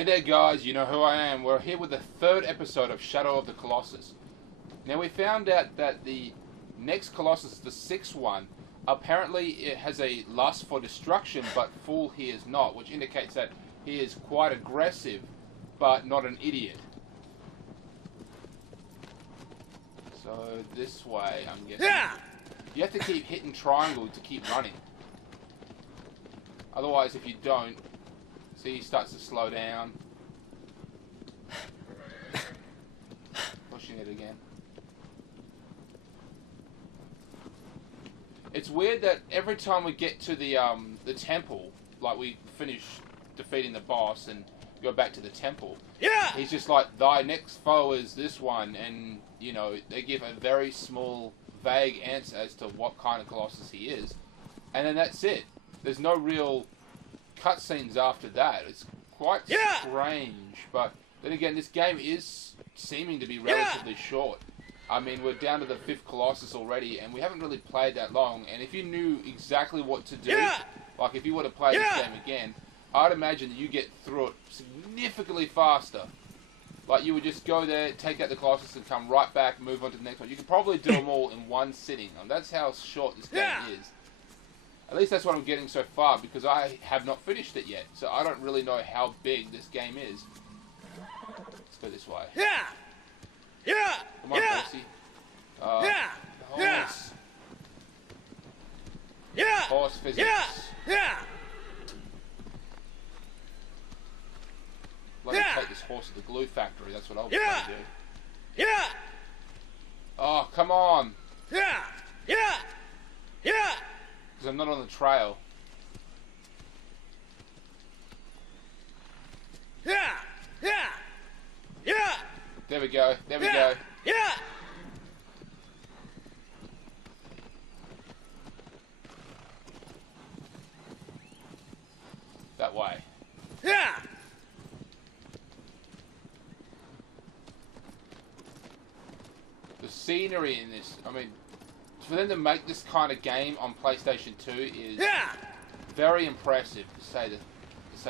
Hey there guys, you know who I am. We're here with the third episode of Shadow of the Colossus. Now we found out that the next Colossus, the sixth one, apparently it has a lust for destruction, but fool he is not, which indicates that he is quite aggressive, but not an idiot. So this way, I'm guessing. Yeah! You have to keep hitting triangle to keep running. Otherwise, if you don't, see, he starts to slow down. Pushing it again. It's weird that every time we get to the temple, like we finish defeating the boss and go back to the temple, yeah, he's just like, thy next foe is this one, and you know, they give a very small, vague answer as to what kind of Colossus he is, and then that's it. There's no real cutscenes after that. It's quite strange, but then again, this game is seeming to be relatively short. I mean, we're down to the 5th Colossus already, and we haven't really played that long, and if you knew exactly what to do, like if you were to play this game again, I'd imagine that you get through it significantly faster. Like, you would just go there, take out the Colossus, and come right back, move on to the next one. You could probably do them all in one sitting, and that's how short this game is. At least that's what I'm getting so far, because I have not finished it yet. So I don't really know how big this game is. Let's go this way. Come on, Percy. Horse. Horse physics. Let me take this horse to the glue factory. That's what I'll try to do. Oh, come on. Because I'm not on the trail. There we go. There we go. That way. The scenery in this, I mean, for them to make this kind of game on PlayStation 2 is very impressive, to say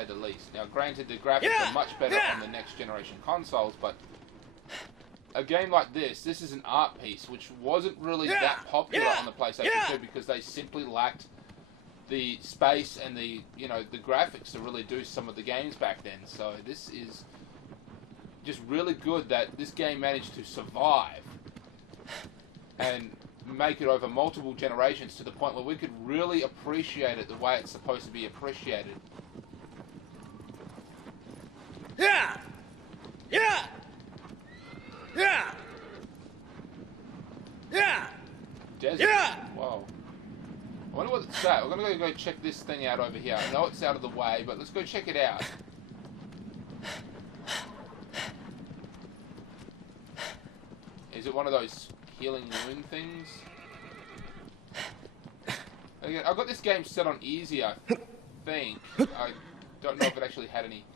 the least. Now, granted, the graphics are much better on the next generation consoles, but a game like this is an art piece, which wasn't really that popular on the PlayStation 2 because they simply lacked the space and the graphics to really do some of the games back then. So this is just really good that this game managed to survive and make it over multiple generations to the point where we could really appreciate it the way it's supposed to be appreciated. Desert. Whoa. I wonder what it's at. We're gonna go check this thing out over here. I know it's out of the way, but let's go check it out. Is it one of those healing moon things? Again, I've got this game set on easy, I think. I don't know if it actually had any.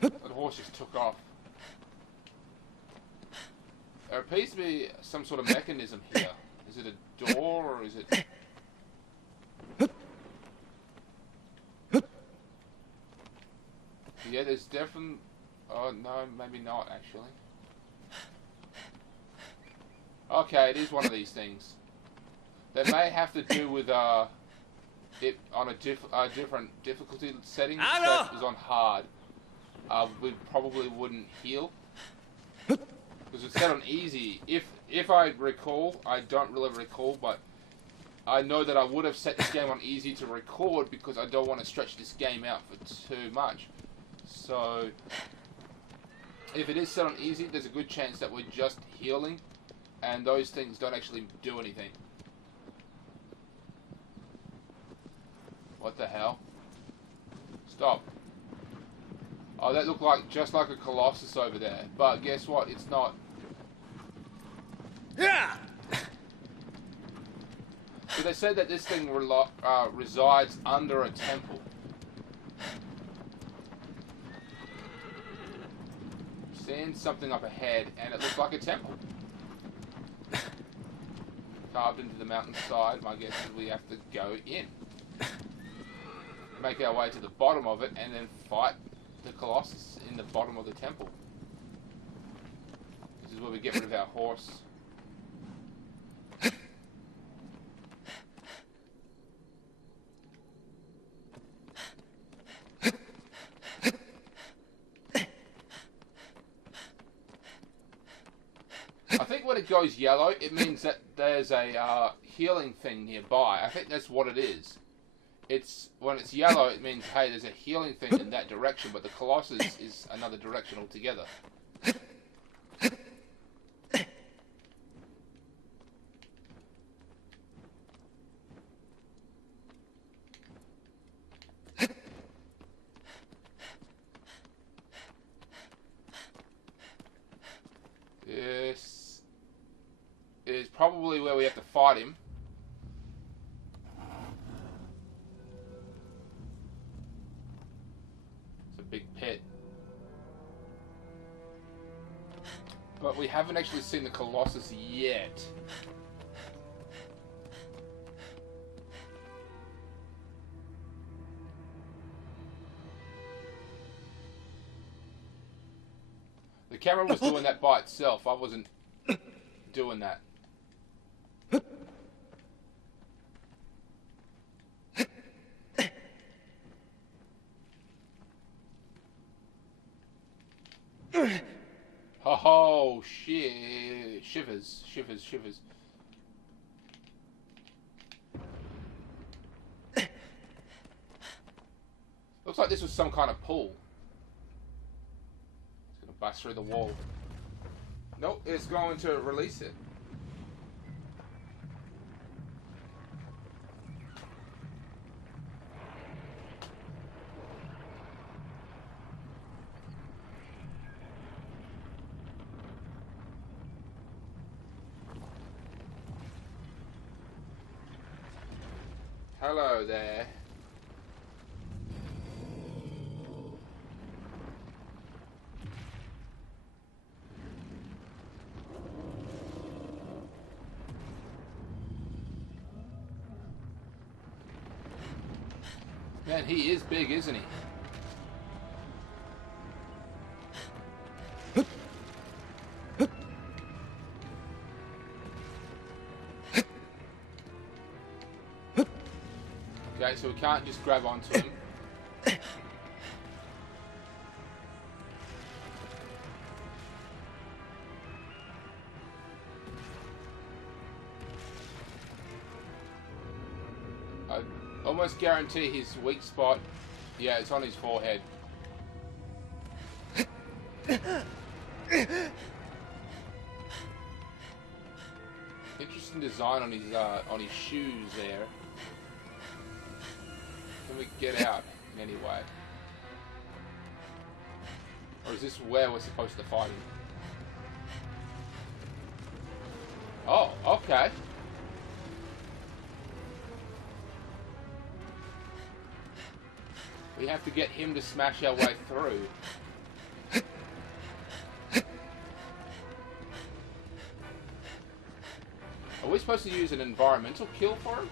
The horse just took off. There appears to be some sort of mechanism here. Is it a door or is it... Yeah, there's definitely... Oh, no, maybe not, actually. Okay, it is one of these things. That may have to do with it on a different difficulty setting. So if it was on hard, we probably wouldn't heal. Because it's set on easy. If I recall, I don't really recall, but I know that I would have set this game on easy to record because I don't want to stretch this game out for too much. So if it is set on easy, there's a good chance that we're just healing, and those things don't actually do anything. What the hell? Stop. Oh, that looked like just like a Colossus over there. But guess what? It's not. So they said that this thing resides under a temple. Seeing something up ahead, and it looks like a temple. Carved into the mountainside. My guess is we have to go in. make our way to the bottom of it and then fight the colossus in the bottom of the temple. This is where we get rid of our horse. I think when it goes yellow, it means that there's a healing thing nearby. I think that's what it is. When it's yellow, it means, hey, there's a healing thing in that direction, but the colossus is another direction altogether. This is probably where we have to fight him. Big pit. But we haven't actually seen the colossus yet. The camera was doing that by itself. I wasn't doing that. Oh shit! Shivers, shivers, shivers. Looks like this was some kind of pull. It's gonna bust through the wall. Nope, it's going to release it. Hello there. Man, he is big, isn't he? Okay, so we can't just grab onto him. I almost guarantee his weak spot, yeah, it's on his forehead. Interesting design on his shoes there. Can we get out in any way? Or is this where we're supposed to fight him? Oh, okay. We have to get him to smash our way through. Are we supposed to use an environmental kill for him?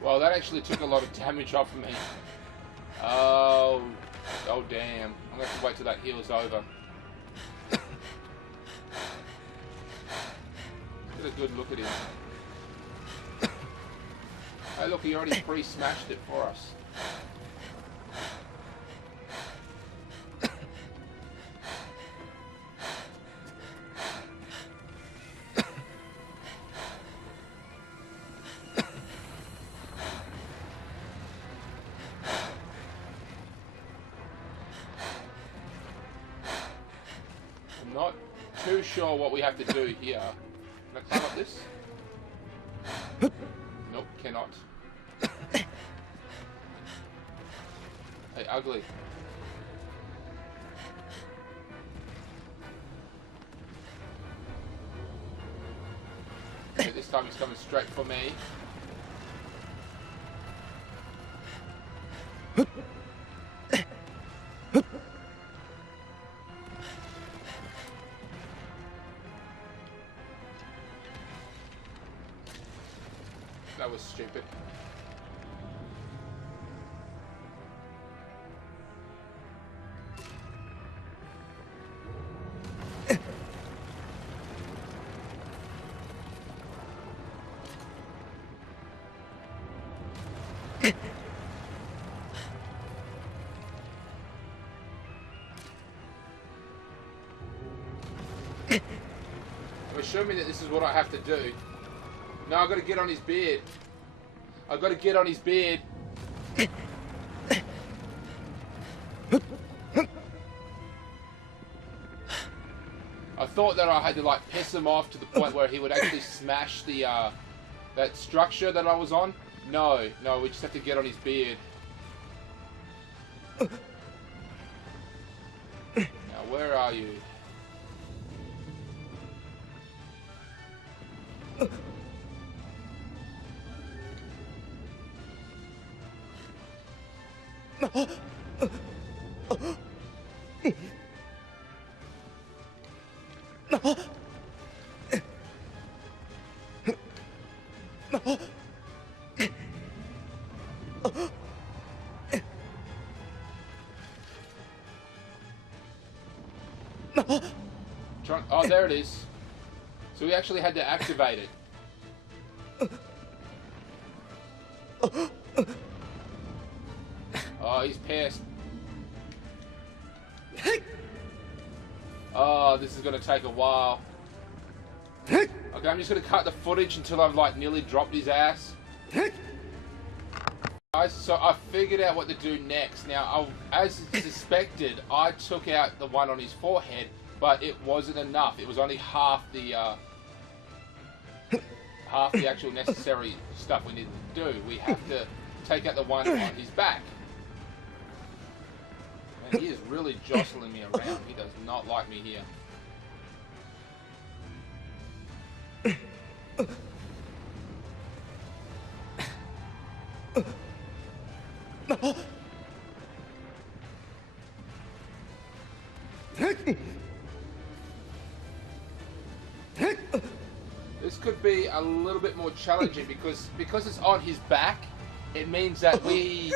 Well, that actually took a lot of damage off of me. Oh damn. I'm going to have to wait till that heals over. Get a good look at him. Hey look, he already pre-smashed it for us. Not too sure what we have to do here. Can I climb up this? Nope, cannot. ugly. Okay, this time he's coming straight for me. That was stupid. Show me that this is what I have to do. No, I've got to get on his beard. I've got to get on his beard. I thought that I had to like piss him off to the point where he would actually smash the that structure that I was on. No, we just have to get on his beard. Now, where are you? Oh, there it is. So we actually had to activate it. Oh, he's pissed. Oh, this is going to take a while. Okay, I'm just going to cut the footage until I've like nearly dropped his ass. Guys, so I figured out what to do next. Now, as suspected, I took out the one on his forehead, but it wasn't enough. It was only half the actual necessary stuff we need to do. We have to take out the one on his back. And he is really jostling me around. He does not like me here. This could be a little bit more challenging because it's on his back. It means that we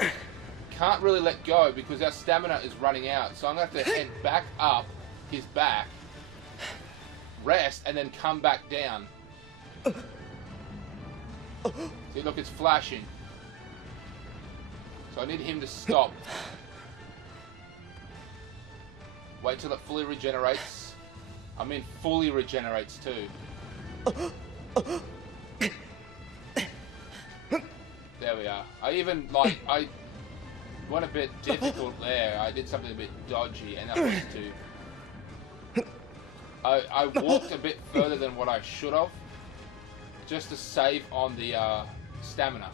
can't really let go because our stamina is running out. So I'm going to have to head back up his back, rest, and then come back down. See, look, it's flashing. So I need him to stop. Wait till it fully regenerates. I mean, fully regenerates too. There we are. I went a bit difficult there. I did something a bit dodgy, and that was to... I walked a bit further than what I should have, just to save on the stamina.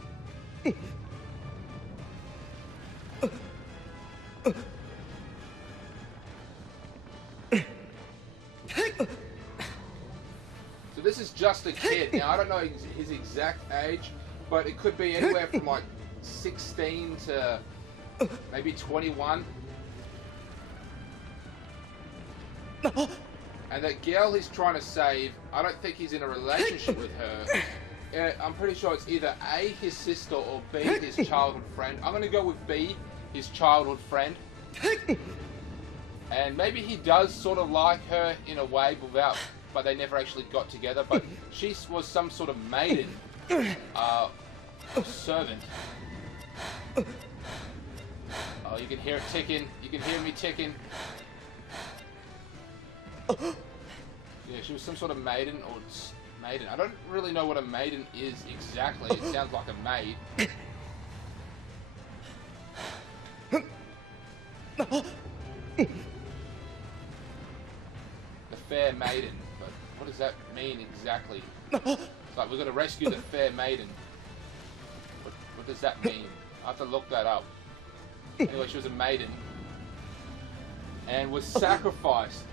So this is just a kid. Now, I don't know his exact age, but it could be anywhere from like 16 to maybe 21. And that girl he's trying to save, I don't think he's in a relationship with her. I'm pretty sure it's either A, his sister, or B, his childhood friend. I'm going to go with B, his childhood friend. And maybe he does sort of like her in a way but they never actually got together. But she was some sort of maiden, servant. Oh, you can hear it ticking. You can hear me ticking. Yeah, she was some sort of maiden or maiden. I don't really know what a maiden is exactly. It sounds like a maid. The fair maiden. But what does that mean exactly? It's like we're going to rescue the fair maiden. What does that mean? I have to look that up. Anyway, she was a maiden. And was sacrificed,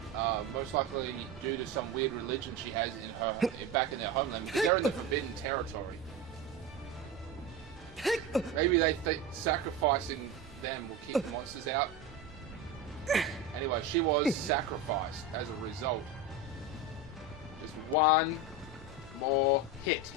most likely due to some weird religion she has in her back in their homeland, because they're in the forbidden territory. Maybe they think sacrificing them will keep the monsters out. Anyway, she was sacrificed as a result. Just one more hit.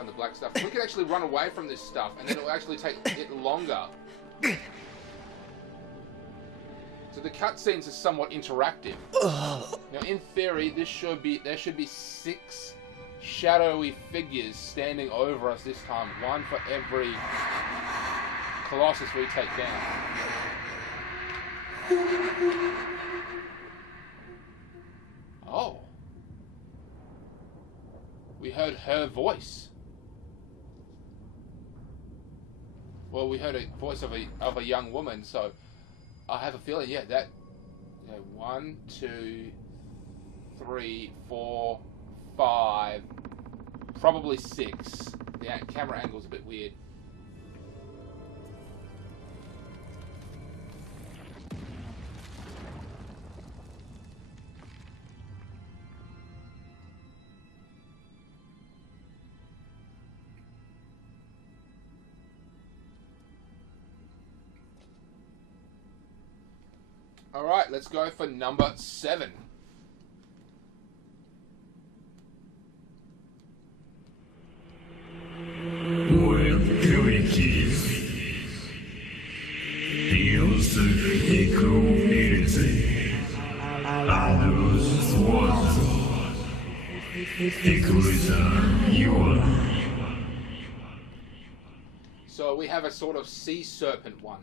On the black stuff. We could actually run away from this stuff, and then it will actually take it longer. So the cutscenes are somewhat interactive. Now, in theory, there should be 6 shadowy figures standing over us this time, one for every colossus we take down. Oh. We heard her voice. Well, we heard a voice of a young woman, so I have a feeling, yeah, that 1, 2, 3, 4, 5, probably 6. The camera angle's a bit weird. Alright, let's go for number 7. With purities, feels equality, others was equalism. So we have a sort of sea serpent one.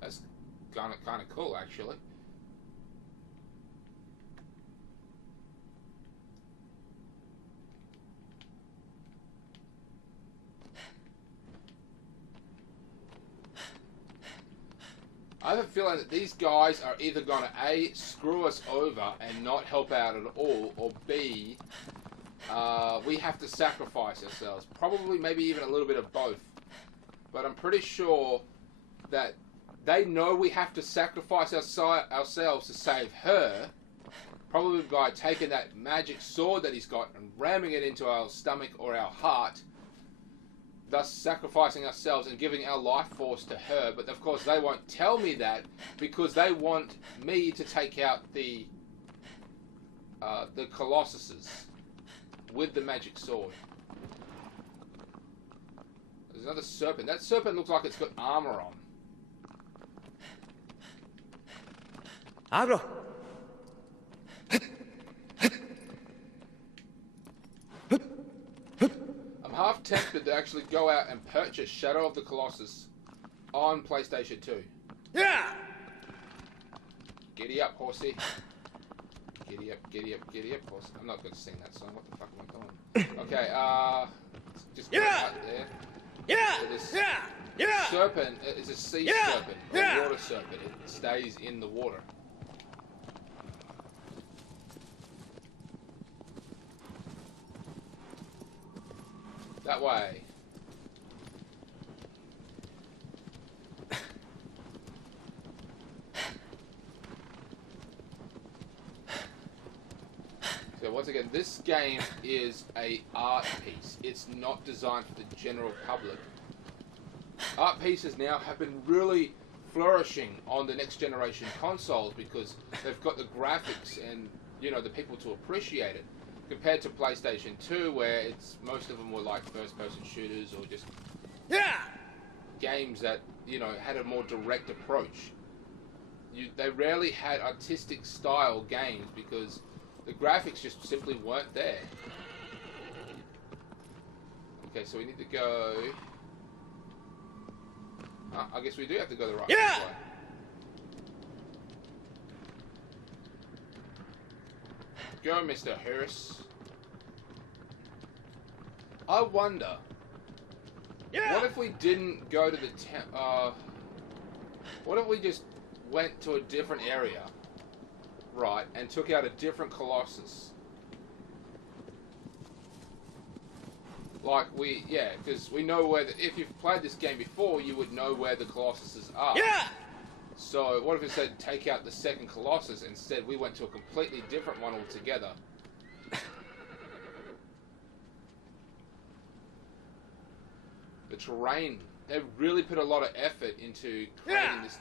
That's kind of cool, actually. I have a feeling that these guys are either going to A, screw us over and not help out at all, or B, we have to sacrifice ourselves. Probably, maybe even a little bit of both. But I'm pretty sure that they know we have to sacrifice ourselves to save her, probably by taking that magic sword that he's got and ramming it into our stomach or our heart, thus sacrificing ourselves and giving our life force to her. But of course they won't tell me that because they want me to take out the colossuses with the magic sword. There's another serpent. That serpent looks like it's got armor on. Abro. I'm half tempted to actually go out and purchase Shadow of the Colossus on PlayStation 2. Yeah. Giddy up, horsey. Giddy up, giddy up, giddy up, horsey. I'm not going to sing that song. What the fuck am I doing? Okay, just get out there. Yeah. So this Yeah. serpent is a sea serpent, a water serpent. It stays in the water. That way. So once again, this game is a art piece. It's not designed for the general public. Art pieces now have been really flourishing on the next generation consoles because they've got the graphics and, you know, the people to appreciate it. Compared to PlayStation 2, where it's most of them were like first-person shooters or just games that, you know, had a more direct approach. They rarely had artistic style games because the graphics just simply weren't there. Okay, so we need to go. I guess we do have to go the right way. Go, Mr. Harris. I wonder Yeah. What if we didn't go to the what if we just went to a different area, right, and took out a different colossus? Like because we know where if you've played this game before, you would know where the colossuses are. Yeah. So what if we said take out the second colossus, instead we went to a completely different one altogether? The terrain, they've really put a lot of effort into creating this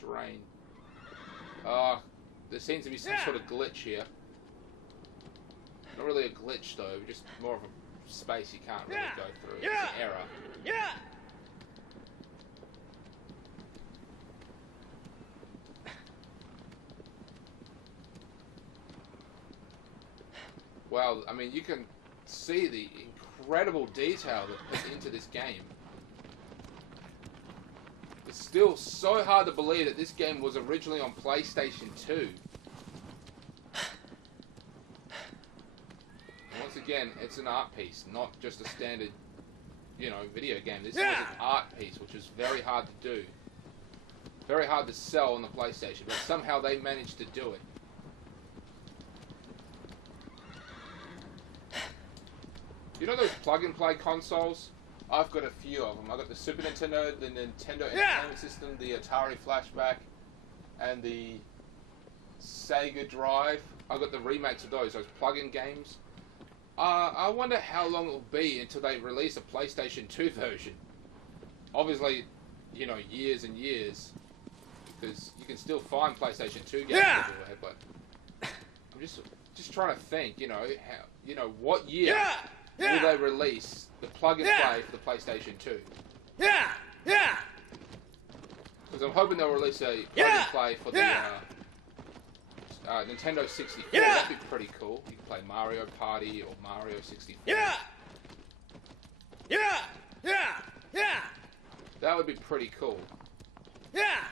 terrain. There seems to be some sort of glitch here. Not really a glitch though, just more of a space you can't really go through. It's an error. Yeah. Well, I mean, you can see the incredible detail that put into this game. It's still so hard to believe that this game was originally on PlayStation 2. Once again, it's an art piece, not just a standard, video game. This was an art piece, which was very hard to do. Very hard to sell on the PlayStation, but somehow they managed to do it. You know those plug-and-play consoles? I've got a few of them. I've got the Super Nintendo, the Nintendo Entertainment System, the Atari Flashback, and the Sega Drive. I've got the remakes of those plug-in games. I wonder how long it'll be until they release a PlayStation 2 version. Obviously, years and years, because you can still find PlayStation 2 games everywhere. But I'm just trying to think. What year will they release the plug-and-play for the PlayStation 2? Yeah. Because I'm hoping they'll release a plug-and-play for the Nintendo 64. That'd be pretty cool. You can play Mario Party or Mario 64. Yeah. That would be pretty cool. Yeah.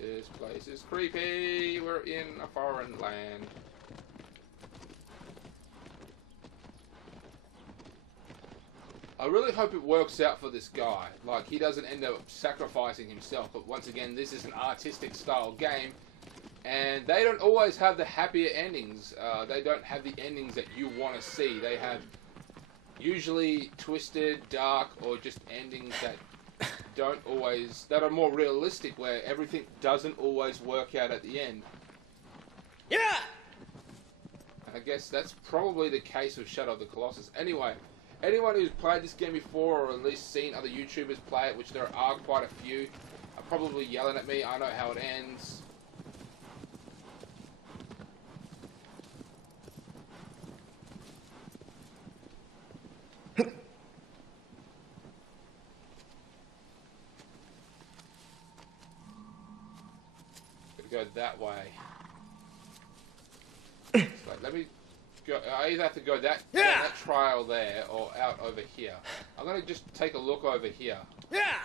This place is creepy. We're in a foreign land. I really hope it works out for this guy. Like, he doesn't end up sacrificing himself. But once again, this is an artistic style game. And they don't always have the happier endings. They don't have the endings that you want to see. They have usually twisted, dark, or just endings that that are more realistic, where everything doesn't always work out at the end. Yeah. I guess that's probably the case with Shadow of the Colossus. Anyway, anyone who's played this game before, or at least seen other YouTubers play it, which there are quite a few, are probably yelling at me. I know how it ends. Go that way. So let me go. I either have to go down that trail there or out over here. I'm gonna just take a look over here. Yeah.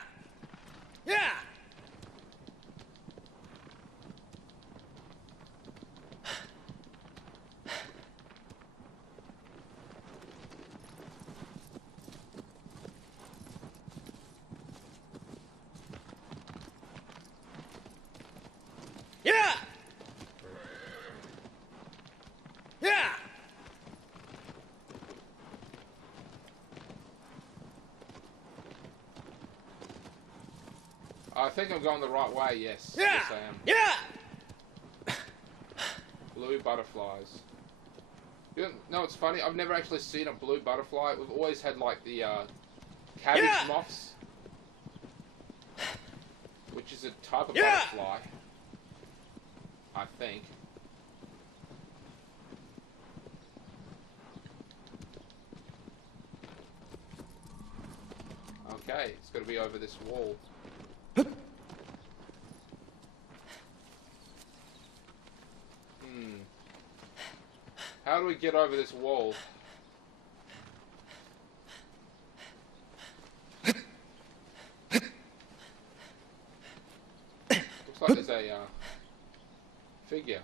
I think I'm going the right way, yes. Yeah. Yes, I am. Blue butterflies. You know what's funny? I've never actually seen a blue butterfly. We've always had, like, the cabbage moths, which is a type of butterfly, I think. Okay, it's got to be over this wall. How do we get over this wall? Looks like there's a figure.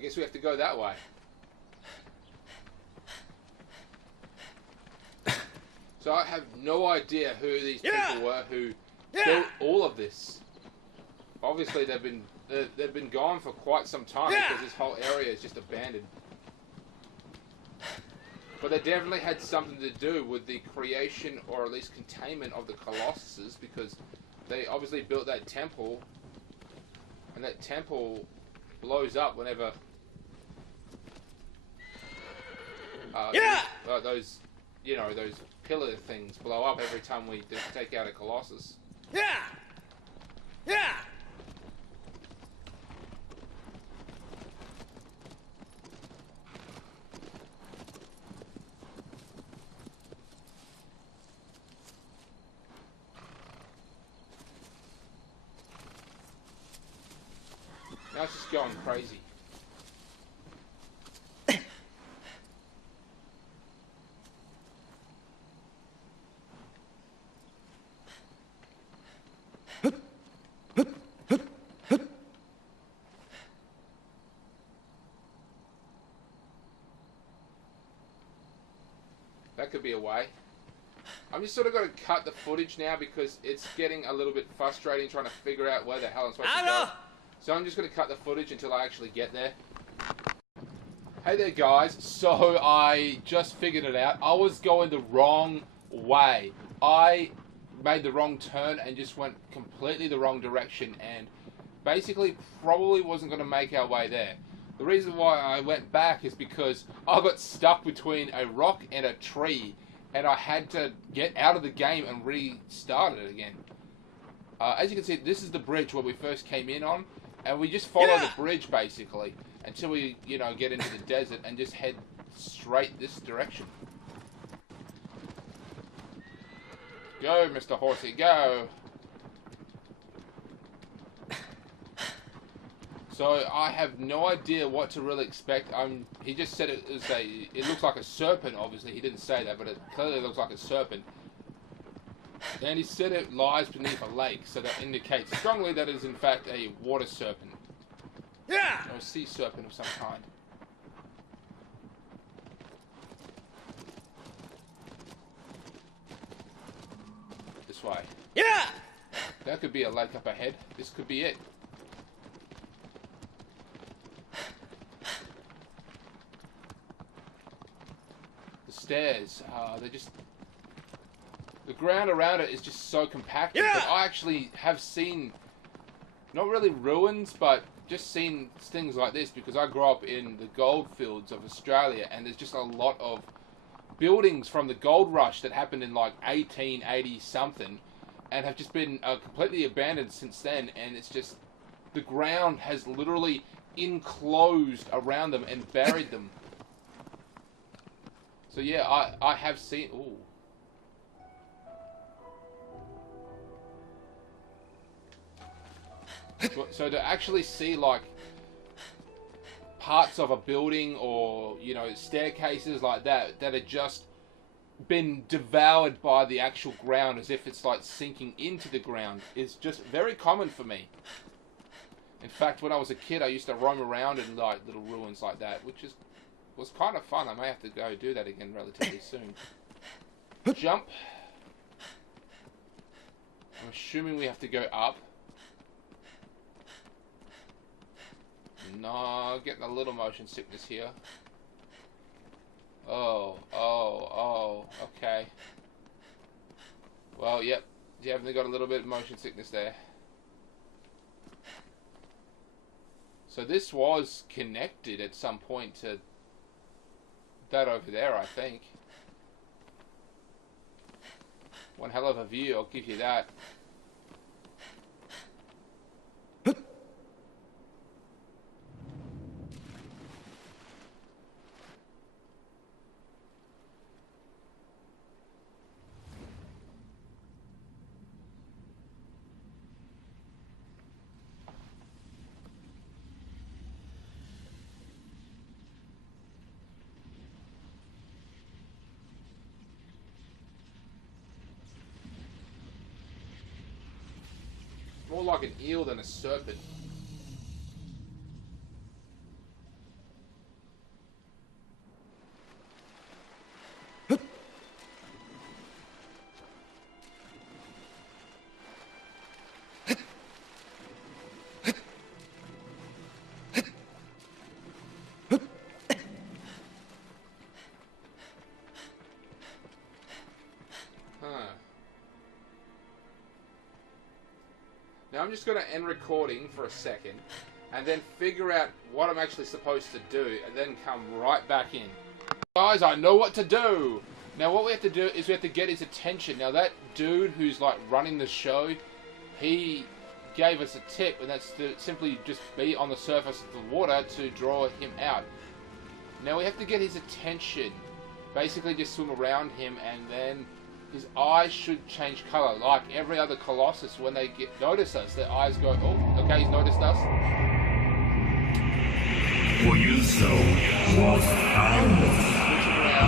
guess we have to go that way. So I have no idea who these people were who built all of this. Obviously, they've been gone for quite some time because this whole area is just abandoned. But they definitely had something to do with the creation, or at least containment, of the colossuses, because they obviously built that temple, and that temple blows up whenever those, you know, those pillar things blow up every time we take out a colossus. Yeah! Yeah! Now it's just going crazy. That could be a way. I'm just sort of going to cut the footage now because it's getting a little bit frustrating trying to figure out where the hell I'm supposed to go. So I'm just going to cut the footage until I actually get there. Hey there guys, so I just figured it out. I was going the wrong way. I made the wrong turn and just went completely the wrong direction, and basically probably wasn't going to make our way there. The reason why I went back is because I got stuck between a rock and a tree, and I had to get out of the game and restart it again. As you can see, this is the bridge where we first came in on, and we just follow the bridge basically until we, you know, get into the desert and just head straight this direction. Go, Mr. Horsey, go! So I have no idea what to really expect. He just said it looks like a serpent. Obviously, he didn't say that, but it clearly looks like a serpent. And he said it lies beneath a lake, so that indicates strongly that it is in fact a water serpent. Yeah! Or a sea serpent of some kind. This way. Yeah! That could be a lake up ahead. This could be it. The stairs, the ground around it is just so compacted. Yeah! But I actually have seen, not really ruins, but just seen things like this because I grew up in the gold fields of Australia, and there's just a lot of buildings from the gold rush that happened in like 1880 something and have just been completely abandoned since then, and it's just the ground has literally enclosed around them and buried them. So yeah, I have seen... Ooh. So to actually see like parts of a building or, you know, staircases like that had just been devoured by the actual ground as if it's like sinking into the ground is just very common for me. In fact, when I was a kid, I used to roam around in like little ruins like that, which was kind of fun. I may have to go do that again relatively soon. Jump. I'm assuming we have to go up. No, getting a little motion sickness here. Oh, okay. Well, yep, definitely got a little bit of motion sickness there. So this was connected at some point to that over there, I think. One hell of a view, I'll give you that. More like an eel than a serpent. Now I'm just going to end recording for a second, and then figure out what I'm actually supposed to do, and then come right back in. Guys, I know what to do! Now what we have to do is we have to get his attention. Now that dude who's like running the show, he gave us a tip, and that's to simply just be on the surface of the water to draw him out. Now we have to get his attention. Basically just swim around him, and then his eyes should change colour. Like every other colossus, when they notice us, their eyes go, oh, okay, he's noticed us. For you so was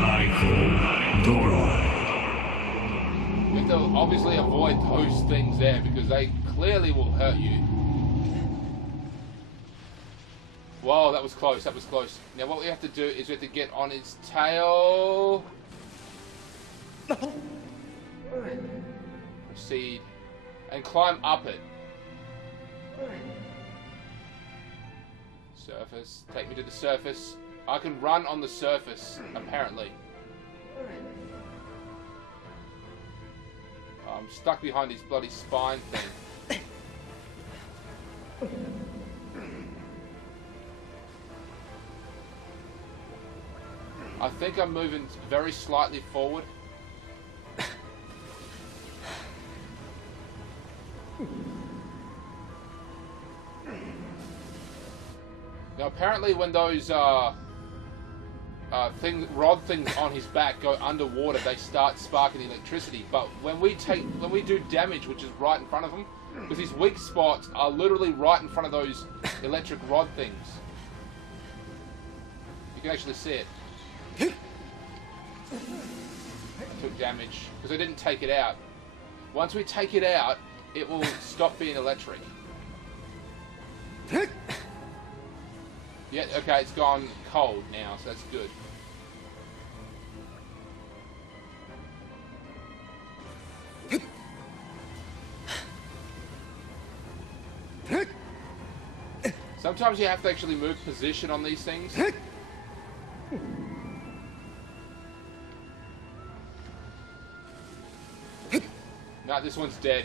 Michael Dora. You have to obviously avoid those things there, because they clearly will hurt you. Whoa, that was close, that was close. Now what we have to do is we have to get on his tail. Proceed. And climb up it. Surface. Take me to the surface. I can run on the surface, apparently. I'm stuck behind his bloody spine thing. I think I'm moving very slightly forward. Now apparently when those rod things on his back go underwater, they start sparking electricity. But when we do damage, which is right in front of him, because his weak spots are literally right in front of those electric rod things. You can actually see it. Took damage because I didn't take it out. Once we take it out, it will stop being electric. Yeah, okay, it's gone cold now, so that's good. Sometimes you have to actually move position on these things. No, this one's dead.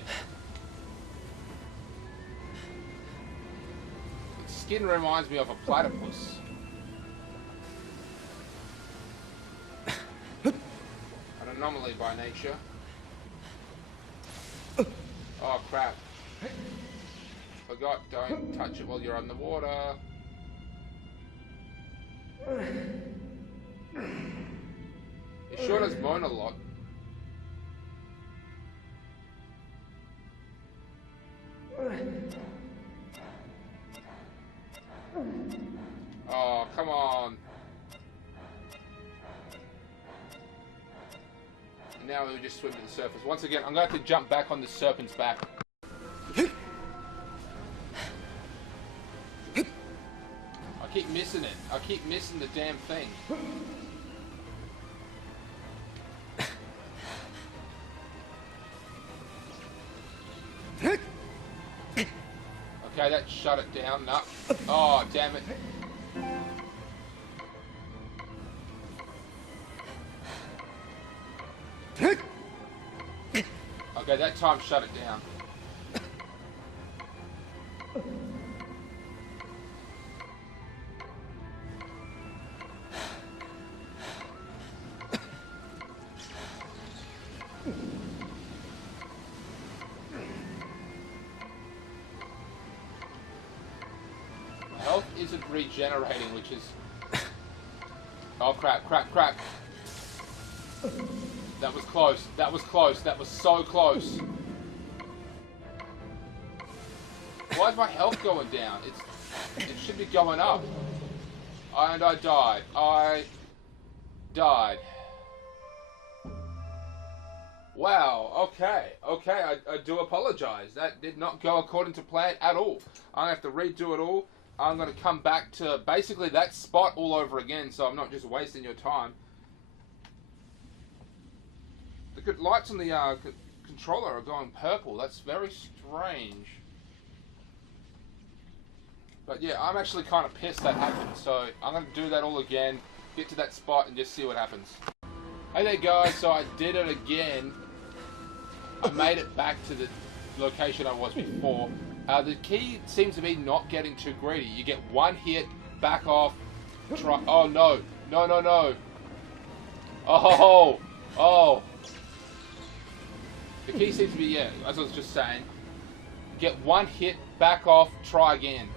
Its skin reminds me of a platypus. An anomaly by nature. Oh crap. Forgot, don't touch it while you're on the water. It sure does moan a lot. Oh, come on. Now we just swim to the surface. Once again, I'm going to have to jump back on the serpent's back. I keep missing it. I keep missing the damn thing. Okay, that shut it down. No. Oh, damn it. Okay, that time shut it down. Health isn't regenerating, which is... Oh crap, crap, crap. That was close, that was close, that was so close. Why is my health going down? It should be going up. And I died. I died. Wow, okay, I do apologize. That did not go according to plan at all. I'm going to have to redo it all. I'm going to come back to basically that spot all over again, so I'm not just wasting your time. The lights on the controller are going purple. That's very strange. But yeah, I'm actually kind of pissed that happened, so I'm going to do that all again, get to that spot and just see what happens. Hey there guys, so I did it again. I made it back to the location I was before. The key seems to be not getting too greedy. You get one hit, back off, try. Oh no, no, no, no. Oh, oh. The key seems to be, yeah, as I was just saying, get one hit, back off, try again.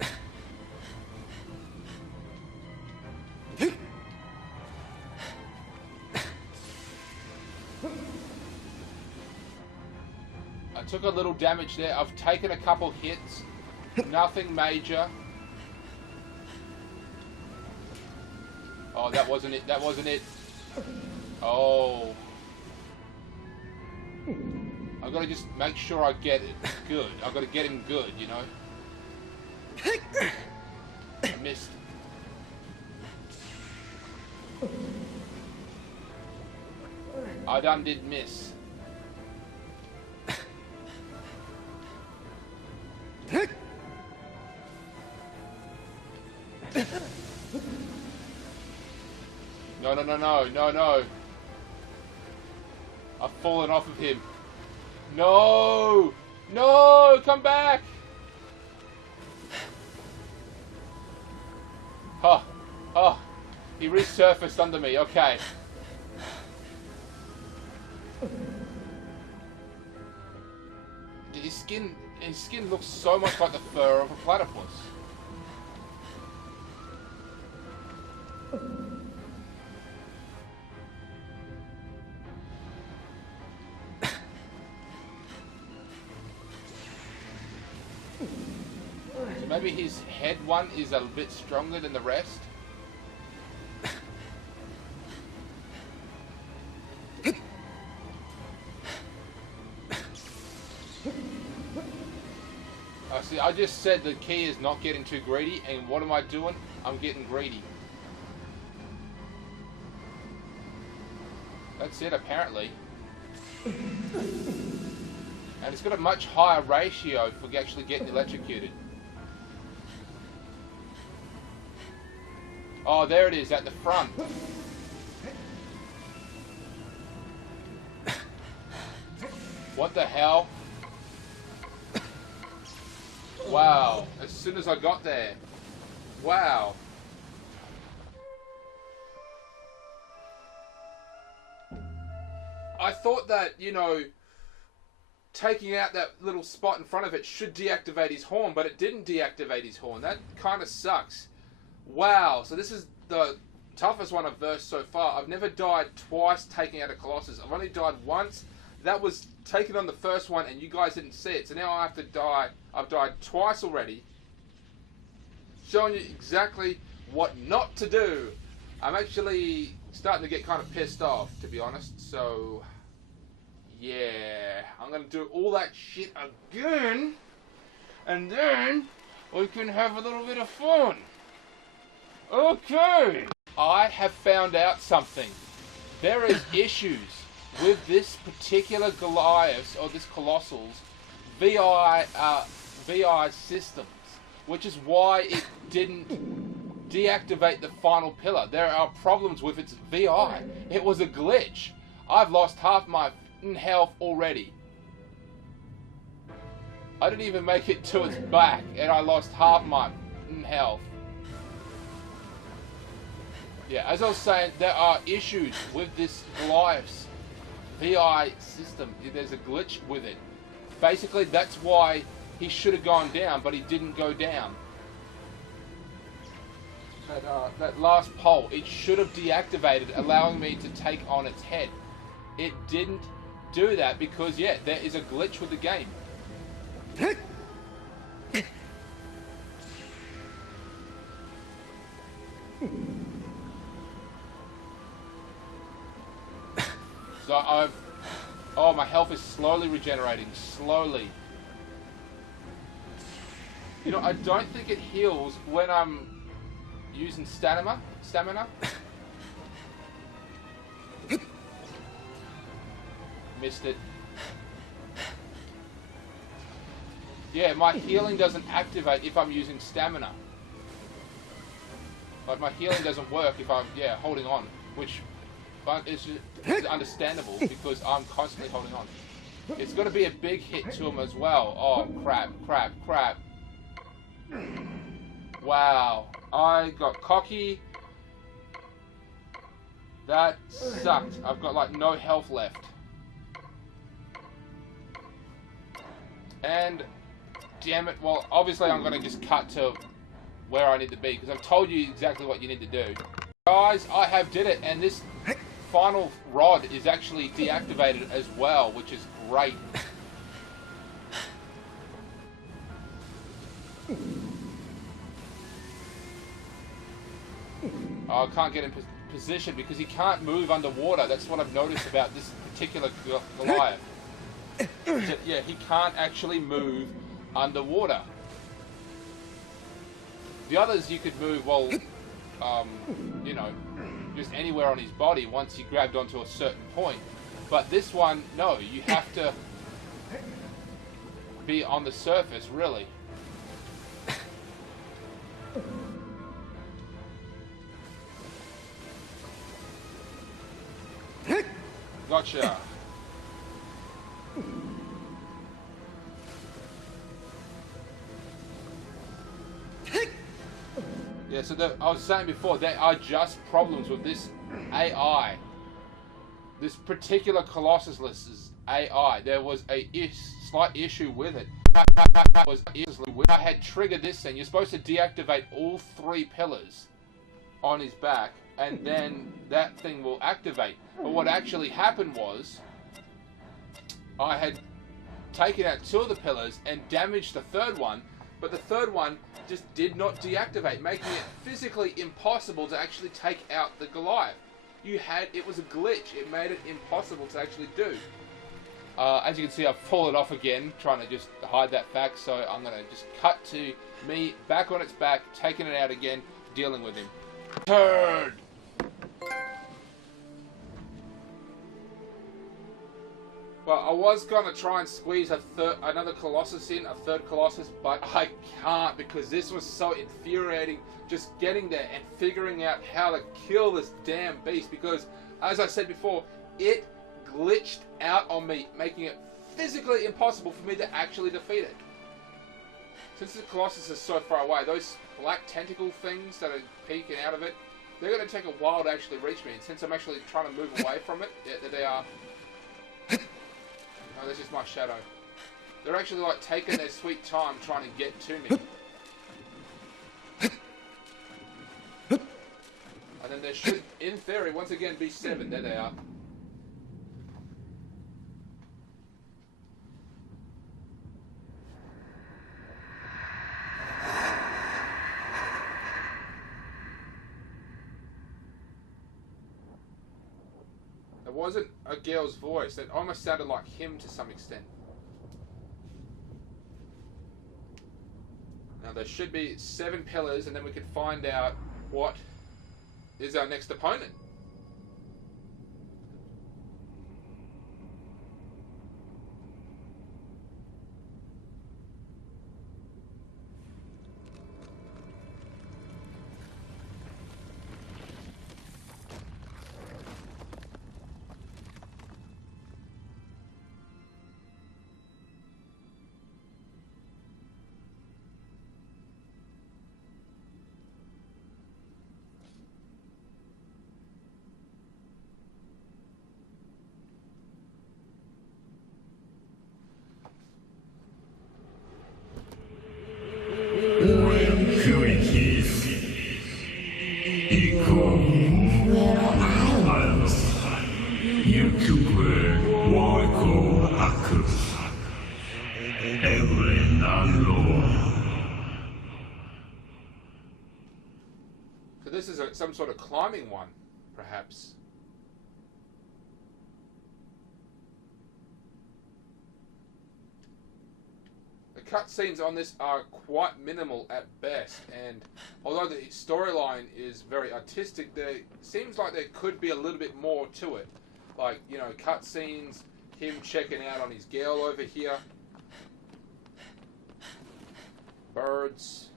I took a little damage there. I've taken a couple hits. Nothing major. Oh, that wasn't it. That wasn't it. Oh. I've got to just make sure I get it good. I've got to get him good, you know. I missed. I done did miss. No, no, no, no, no, no. I've fallen off of him. No! No! Come back! Oh, oh. He resurfaced under me. Okay. His skin looks so much like the fur of a platypus. So maybe his head one is a bit stronger than the rest. See, I just said the key is not getting too greedy, and what am I doing? I'm getting greedy. That's it, apparently. And it's got a much higher ratio for actually getting electrocuted. Oh, there it is, at the front. What the hell? Wow, as soon as I got there. Wow. I thought that, you know, taking out that little spot in front of it should deactivate his horn, but it didn't deactivate his horn. That kind of sucks. Wow, so this is the toughest one I've versed so far. I've never died twice taking out a Colossus. I've only died once. That was taken on the first one and you guys didn't see it. So now I have to die. I've died twice already. Showing you exactly what not to do. I'm actually starting to get kind of pissed off, to be honest. So, yeah. I'm going to do all that shit again. And then we can have a little bit of fun. Okay. I have found out something. There is issues with this particular Goliath, or this Colossal's VI systems, which is why it didn't deactivate the final pillar. There are problems with its VI. It was a glitch. I've lost half my health already. I didn't even make it to its back, and I lost half my health. Yeah, as I was saying, there are issues with this Goliath's VI system. There's a glitch with it. Basically, that's why he should have gone down, but he didn't go down. That last pole, it should have deactivated, allowing me to take on its head. It didn't do that because, yeah, there is a glitch with the game. So oh, my health is slowly regenerating, slowly. You know, I don't think it heals when I'm using stamina. Missed it. Yeah, my healing doesn't activate if I'm using stamina. Like, my healing doesn't work if I'm, yeah, holding on, which... But it's understandable because I'm constantly holding on. It's going to be a big hit to him as well. Oh, crap, crap, crap. Wow. I got cocky. That sucked. I've got like no health left. And, damn it, well, obviously I'm going to just cut to where I need to be, because I've told you exactly what you need to do. Guys, I have did it, and this final rod is actually deactivated as well, which is great. Oh, I can't get in position because he can't move underwater. That's what I've noticed about this particular Goliath. Yeah, he can't actually move underwater. The others you could move, well, you know, just anywhere on his body once he grabbed onto a certain point. But this one, no, you have to be on the surface, really. Gotcha. Yeah, so I was saying before, there are just problems with this AI. This particular colossus's AI, there was a slight issue with it. I had triggered this thing. You're supposed to deactivate all 3 pillars on his back, and then that thing will activate. But what actually happened was, I had taken out 2 of the pillars and damaged the 3rd one, but the 3rd one just did not deactivate, making it physically impossible to actually take out the Goliath. It was a glitch. It made it impossible to actually do. As you can see, I've fallen off again, trying to just hide that fact, so I'm going to just cut to me back on its back, taking it out again, dealing with him. Turd! Well, I was going to try and squeeze another Colossus in, a 3rd Colossus, but I can't because this was so infuriating, just getting there and figuring out how to kill this damn beast, because, as I said before, it glitched out on me, making it physically impossible for me to actually defeat it. Since the Colossus is so far away, those black tentacle things that are peeking out of it, they're going to take a while to actually reach me, and since I'm actually trying to move away from it, there they are. No, that's just my shadow. They're actually like taking their sweet time trying to get to me. And then there should, in theory, once again be 7. There they are. It wasn't a girl's voice. It almost sounded like him to some extent. Now there should be 7 pillars, and then we can find out what is our next opponent. So this is some sort of climbing one, perhaps. The cutscenes on this are quite minimal at best, and although the storyline is very artistic, there seems like there could be a little bit more to it. Like, you know, cutscenes, him checking out on his girl over here. Birds.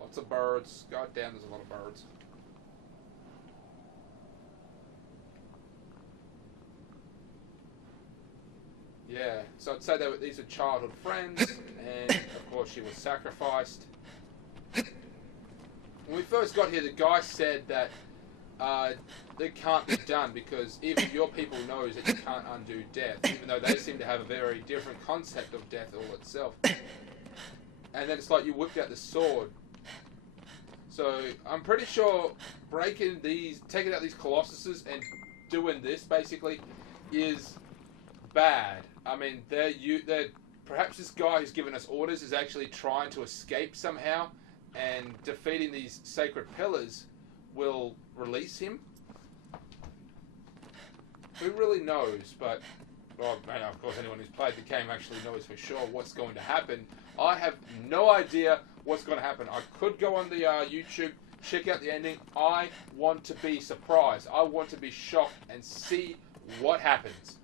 Lots of birds. God damn, there's a lot of birds. Yeah, so I'd say these are childhood friends, and of course she was sacrificed. When we first got here, the guy said that it can't be done because even your people knows that you can't undo death, even though they seem to have a very different concept of death all itself. And then it's like you whipped out the sword. So I'm pretty sure taking out these colossuses and doing this basically is bad. I mean, perhaps this guy who's given us orders is actually trying to escape somehow, and defeating these sacred pillars will release him. Who really knows? But, well, of course, anyone who's played the game actually knows for sure what's going to happen. I have no idea what's going to happen. I could go on the YouTube, check out the ending. I want to be surprised. I want to be shocked and see what happens.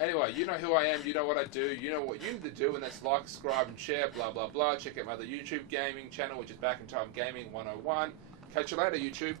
Anyway, you know who I am, you know what I do, you know what you need to do, and that's like, subscribe, and share, blah, blah, blah. Check out my other YouTube gaming channel, which is Back in Time Gaming 101. Catch you later, YouTube.